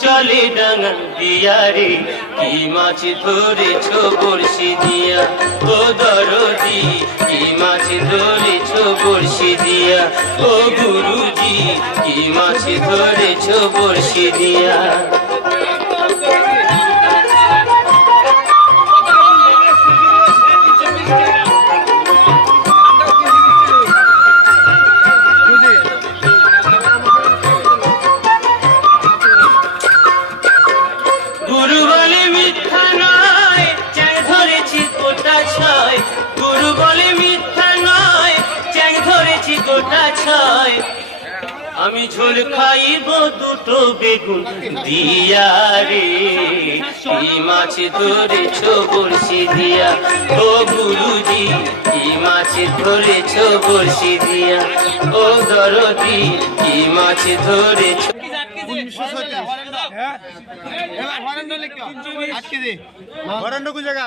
চলে ডাঙা দিয়া রে, কি মাছ ধরেছ বড়শি দিয়া। ও দরদি কি মাছ ধরেছ বড়শি দিয়া, ও গুরুজি কি মাছ ধরেছ বড়শি দিয়া। গুরু বলে মিথ্যা নয়, চ্যাং ধরেছি গোটা ছয়। গুরু বলে মিথ্যা নয়, চ্যাং ধরেছি গোটা ছয়। আমি ঝোল খাইব দুটো বেগুন দিয়া রে, কি মাছ ধরেছ বড়শি দিয়া। ও গুরুজি কি মাছ ধরেছ বড়শি দিয়া, ও দরদি কি মাছ ধরেছ। জায়গা